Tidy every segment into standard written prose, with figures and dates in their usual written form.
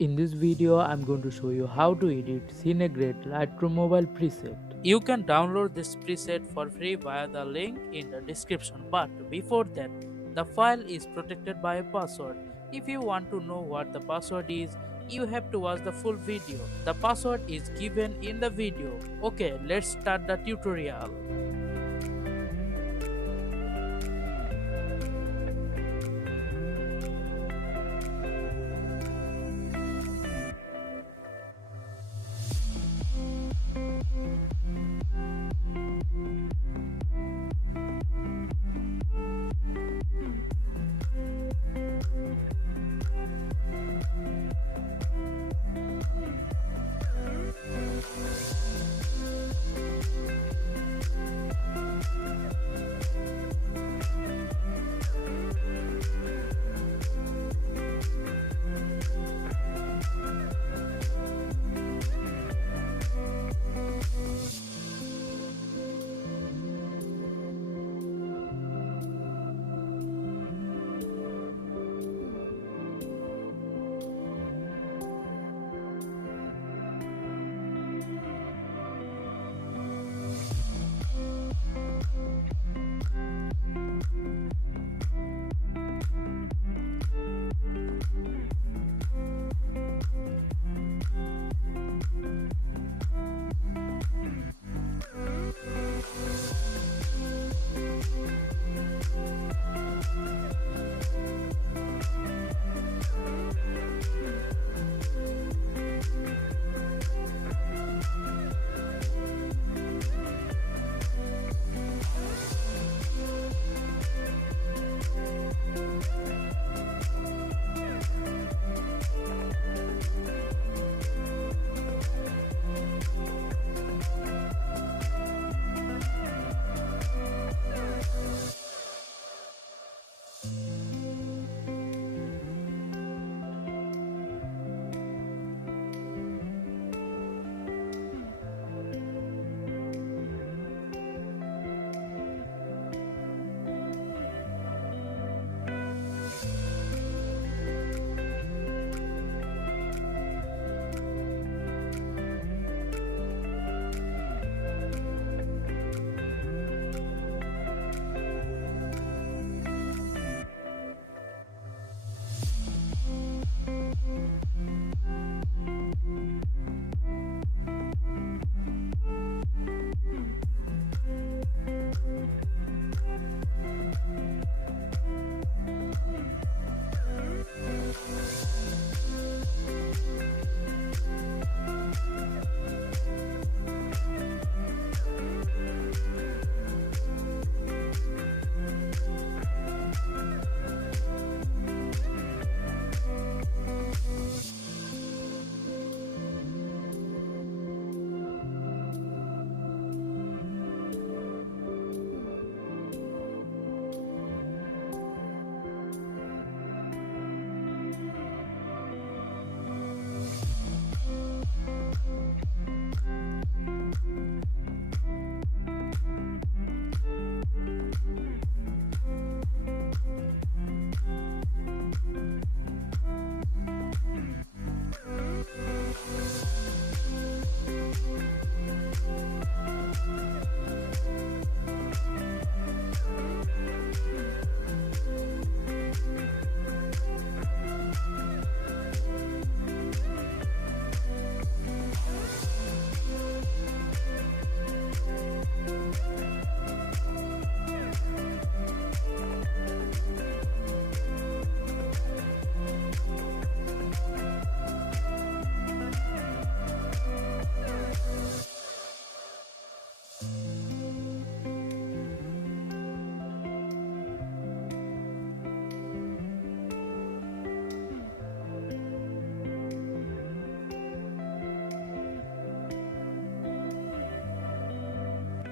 In this video, I'm going to show you how to edit Cinegrade Lightroom mobile preset. You can download this preset for free via the link in the description, but before that, the file is protected by a password. If you want to know what the password is, you have to watch the full video. The password is given in the video. Okay, let's start the tutorial.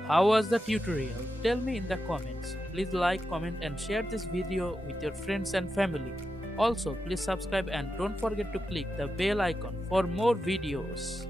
How was the tutorial? Tell me in the comments. Please like, comment and share this video with your friends and family. Also, please subscribe and don't forget to click the bell icon for more videos.